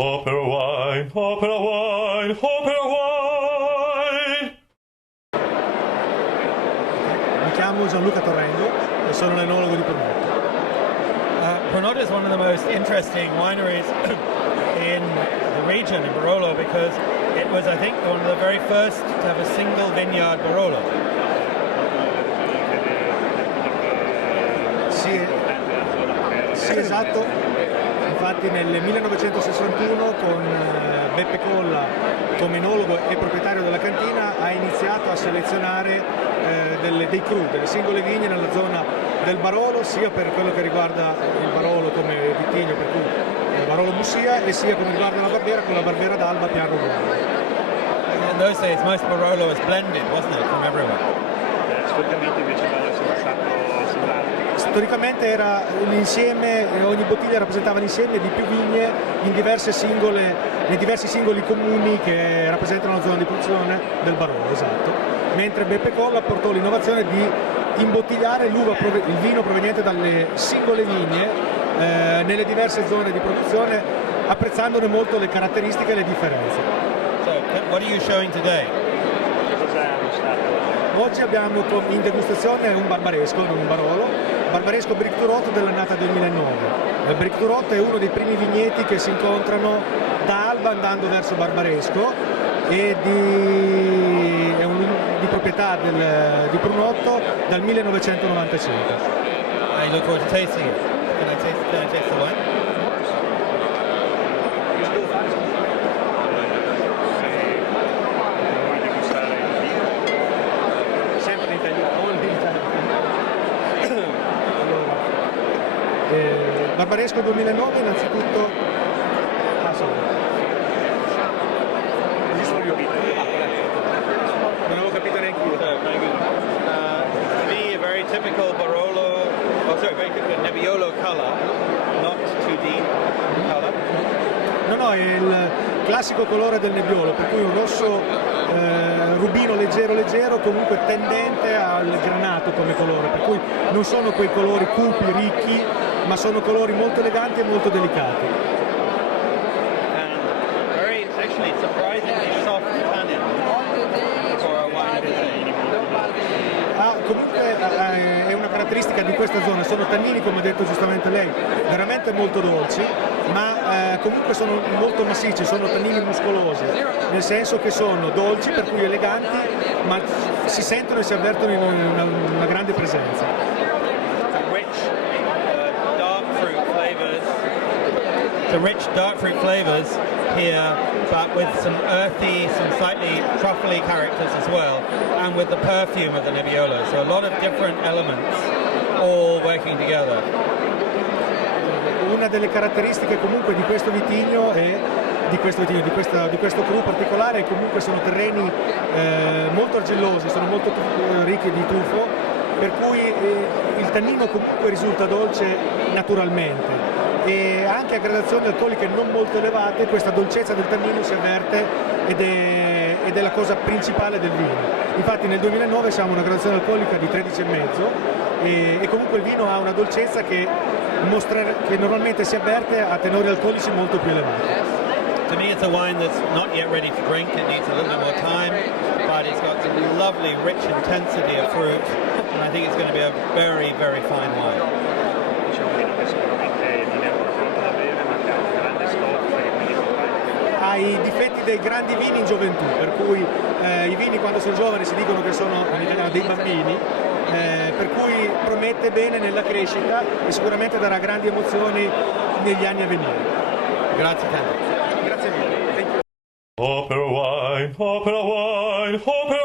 Opera wine, opera wine, opera wine. Mi chiamo Gianluca Torrendo e sono l'enologo di Brunotto. Brunotto is one of the most interesting wineries in the region, in Barolo, because it was, I think, one of the very first to have a single vineyard Barolo. Sì, esatto. Infatti nel 1961 con Beppe Colla come enologo e proprietario della cantina ha iniziato a selezionare dei cru, delle singole vigne nella zona del Barolo, sia per quello che riguarda il Barolo come vitigno, per cui Barolo Mussia, e sia come riguarda la Barbera con la Barbera d'Alba Piano Romano. In those days most Barolo was blended, wasn't it, from everywhere? Storicamente invece era sempre stato assemblato. Storicamente era un insieme, ogni bottiglia rappresentava l'insieme di più vigne in diversi singoli comuni che rappresentano la zona di produzione del Barolo, esatto. Mentre Beppe Colla portò l'innovazione di imbottigliare il vino proveniente dalle singole vigne nelle diverse zone di produzione, apprezzandone molto le caratteristiche e le differenze. So, what are you showing today? Cos'è mostrato? Oggi abbiamo in degustazione un barbaresco, non un Barolo, barbaresco Bric Turot dell'annata 2009. Il Bric Turot è uno dei primi vigneti che si incontrano da Alba andando verso Barbaresco e è di proprietà di Brunotto dal 1995. I look forward to tasting it. Can I taste the wine? Barbaresco 2009 innanzitutto non avevo capito neanche io. To me, a very typical Barolo, very typical Nebbiolo color, not too deep color. No, è il classico colore del Nebbiolo, per cui un rosso rubino leggero, comunque tendente al granato come colore, per cui non sono quei colori cupi, ricchi, ma sono colori molto eleganti e molto delicati. And very, actually, surprisingly soft tannin for a wine today. Comunque è una caratteristica di questa zona, sono tannini, come ha detto giustamente lei, veramente molto dolci, ma comunque sono molto massicci, sono tannini muscolosi, nel senso che sono dolci, per cui eleganti, ma si sentono e si avvertono in una grande presenza. The rich dark fruit flavors here, but with some earthy, some slightly truffly characters as well, and with the perfume of the Nebbiolo. So a lot of different elements all working together. Una delle caratteristiche comunque di questo vitigno e di questo cru particolare è comunque sono terreni molto argillosi, sono molto ricchi di tufo, per cui il tannino comunque risulta dolce naturalmente. E anche a gradazioni alcoliche non molto elevate questa dolcezza del tannino si avverte ed è la cosa principale del vino. Infatti nel 2009 siamo a una gradazione alcolica di 13,5 e comunque il vino ha una dolcezza che normalmente si avverte a tenori alcolici molto più elevati. To me it's a wine that's not yet ready to drink, it needs a little bit more time, but it's got some lovely rich intensity of fruit and I think it's going to be a very, very fine wine. Ha i difetti dei grandi vini in gioventù, per cui i vini quando sono giovani si dicono che sono dei bambini, per cui promette bene nella crescita e sicuramente darà grandi emozioni negli anni a venire. Grazie tanto. Grazie mille. Opera wine, opera wine, opera